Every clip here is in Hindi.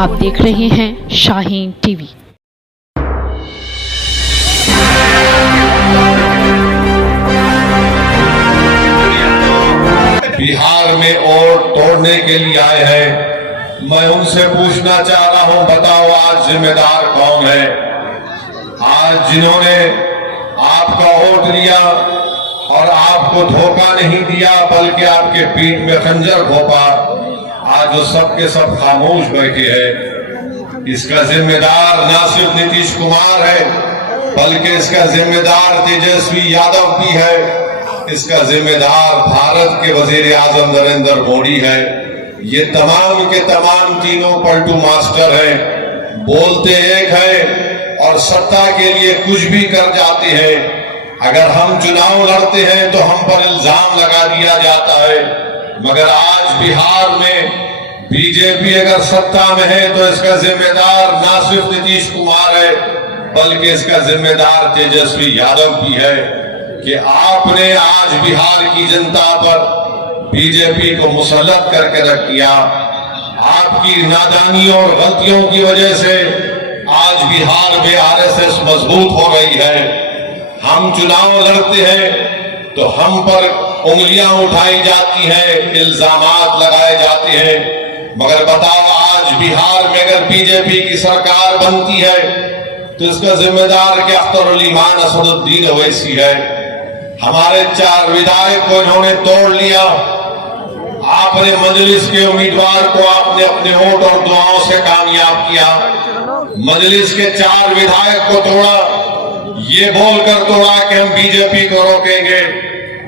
आप देख रहे हैं शाहीन टीवी। बिहार में वोट तोड़ने के लिए आए हैं। मैं उनसे पूछना चाह रहा हूं, बताओ आज जिम्मेदार कौन है? आज जिन्होंने आपका वोट लिया और आपको धोखा नहीं दिया बल्कि आपके पीठ में खंजर घोंपा, आज वो सब के सब खामोश बैठे हैं। इसका जिम्मेदार ना सिर्फ नीतीश कुमार है बल्कि इसका जिम्मेदार तेजस्वी यादव भी है। इसका जिम्मेदार भारत के वजीर आजम नरेंद्र मोदी है। ये तमाम के तमाम तीनों पलटू मास्टर हैं, बोलते एक है और सत्ता के लिए कुछ भी कर जाते हैं। अगर हम चुनाव लड़ते हैं तो हम पर इल्जाम लगा दिया जाता है, मगर आज बिहार में बीजेपी अगर सत्ता में है तो इसका जिम्मेदार ना सिर्फ नीतीश कुमार है बल्कि इसका जिम्मेदार तेजस्वी यादव भी है कि आपने आज बिहार की जनता पर बीजेपी को मुसल्लत करके रख दिया। आपकी नादानी और गलतियों की वजह से आज बिहार में आरएसएस मजबूत हो गई है। हम चुनाव लड़ते हैं तो हम पर उंगलियां उठाई जाती हैं, इल्जामात लगाए जाते हैं, मगर बताओ आज बिहार में अगर बीजेपी की सरकार बनती है तो इसका जिम्मेदार क्या अख्तर उल ईमान असदुद्दीन ओवैसी है। हमारे 4 विधायक को इन्होंने तोड़ लिया। आपने मजलिस के उम्मीदवार को आपने अपने वोट और दुआओं से कामयाब किया। मजलिस के 4 विधायक को तोड़ा, ये बोलकर तोड़ा कि हम बीजेपी को रोकेंगे।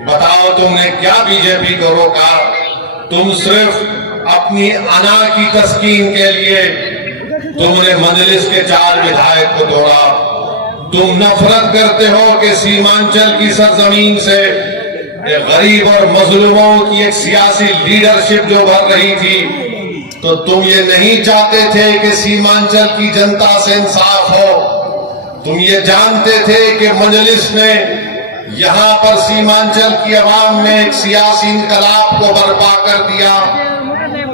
बताओ तुमने क्या बीजेपी को रोका? तुम सिर्फ अपनी अना की तस्कीन के लिए तुमने मजलिस के 4 विधायक को तोड़ा। तुम नफरत करते हो कि सीमांचल की सरजमीन से गरीब और मजलूमों की एक सियासी लीडरशिप जो भर रही थी, तो तुम ये नहीं चाहते थे कि सीमांचल की जनता से इंसाफ हो। तुम ये जानते थे कि मजलिस ने यहां पर सीमांचल की आवाम में एक सियासी इनकलाब को बर्पा कर दिया।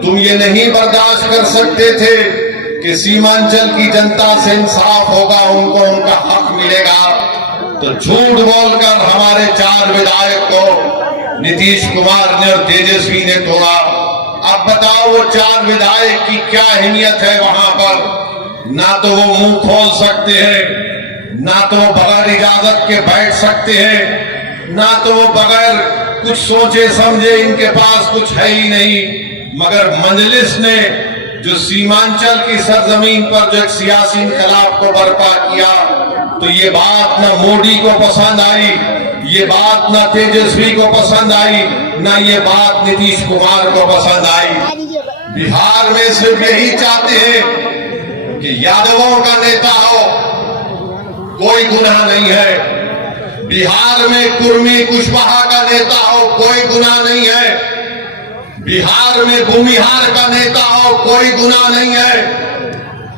तुम ये नहीं बर्दाश्त कर सकते थे कि सीमांचल की जनता से इंसाफ होगा, उनको उनका हक मिलेगा। तो झूठ बोलकर हमारे 4 विधायक को नीतीश कुमार ने और तेजस्वी ने तोड़ा। अब बताओ वो 4 विधायक की क्या अहमियत है वहां पर? ना तो वो मुंह खोल सकते हैं, ना तो वो बगैर इजाजत के बैठ सकते हैं, ना तो वो बगैर कुछ सोचे समझे, इनके पास कुछ है ही नहीं। मगर मजलिस ने जो सीमांचल की सरजमीन पर जो एक सियासी इनकलाब को बर्पा किया, तो ये बात ना मोदी को पसंद आई, ये बात ना तेजस्वी को पसंद आई, ना ये बात नीतीश कुमार को पसंद आई। बिहार में सिर्फ यही चाहते हैं कि यादवों का नेता हो, कोई गुनाह नहीं है। बिहार में कुर्मी कुशवाहा का नेता हो, कोई गुनाह नहीं है। बिहार में भूमिहार का नेता हो, कोई गुनाह नहीं है।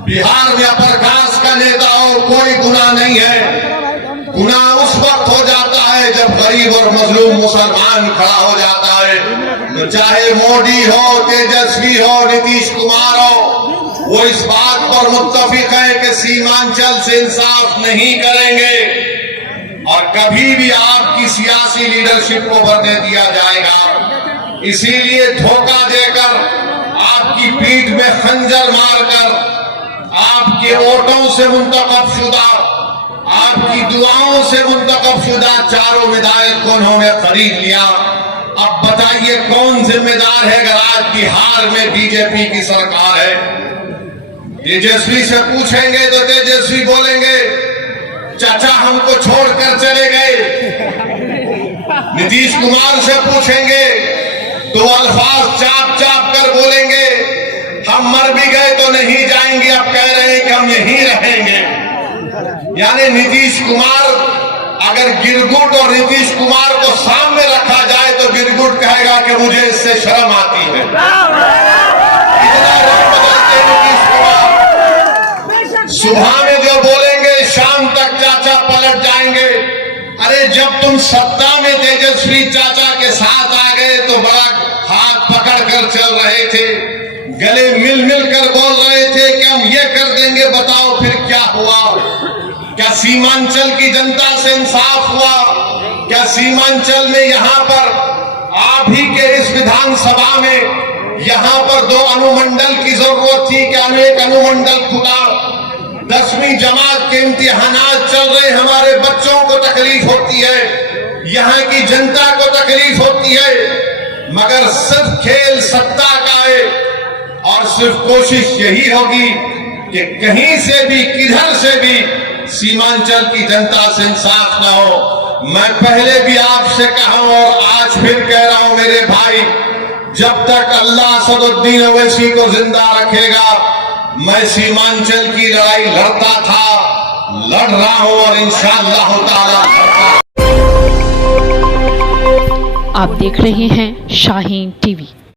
बिहार में प्रकाश का नेता हो, कोई गुनाह नहीं है। गुनाह उस वक्त हो जाता है जब गरीब और मजलूम मुसलमान खड़ा हो जाता है। तो चाहे मोदी हो, तेजस्वी हो, नीतीश कुमार हो, वो इस बात पर मुत्तफिक है कि सीमांचल से इंसाफ नहीं करेंगे और कभी भी आपकी सियासी लीडरशिप को बढ़ने दिया जाएगा। इसीलिए धोखा देकर, आपकी पीठ में खंजर मारकर, आपके वोटों से मुंतखब शुदा, आपकी दुआओं से मुंतखब शुदा 4 विधायक को उन्होंने खरीद लिया। अब बताइए कौन जिम्मेदार है अगर आज बिहार में बीजेपी की सरकार है? तेजस्वी से पूछेंगे तो तेजस्वी बोलेंगे चाचा हमको छोड़कर चले गए। नीतीश कुमार से पूछेंगे तो अल्फाज चाप चाप कर बोलेंगे हम मर भी गए तो नहीं जाएंगे, अब कह रहे हैं कि हम यहीं रहेंगे। यानी नीतीश कुमार, अगर गिरगुट और नीतीश कुमार को सामने रखा जाए तो गिरगुट कहेगा कि मुझे इससे शर्म आती है। इतना रंग बदलते नीतीश कुमार, सुबह में जो बोलेंगे शाम तक चाचा पलट जाएंगे। अरे जब तुम सत्ता में तेजस्वी चाचा के साथ आ गए तो बड़ा हाथ पकड़ कर चल रहे थे, गले मिल मिल कर बोल रहे थे ये कर देंगे, बताओ फिर क्या हुआ? क्या सीमांचल की जनता से इंसाफ हुआ? क्या सीमांचल में यहाँ पर आप ही के इस विधानसभा में यहाँ पर 2 अनुमंडल की जरूरत थी? क्या एक अनुमंडल खुला? 10वीं जमात के इम्तिहानात चल रहे, हमारे बच्चों को तकलीफ होती है, यहाँ की जनता को तकलीफ होती है, मगर सिर्फ खेल सत्ता का है और सिर्फ कोशिश यही होगी कि कहीं से भी किधर से भी सीमांचल की जनता से इंसाफ ना हो। मैं पहले भी आपसे कहा हूं और आज फिर कह रहा हूं मेरे भाई, जब तक अल्लाह असदुद्दीन ओवैसी को जिंदा रखेगा, मैं सीमांचल की लड़ाई लड़ता था, लड़ रहा हूं और इंशाअल्लाह ताला लड़ता। आप देख रहे हैं शाहीन टीवी।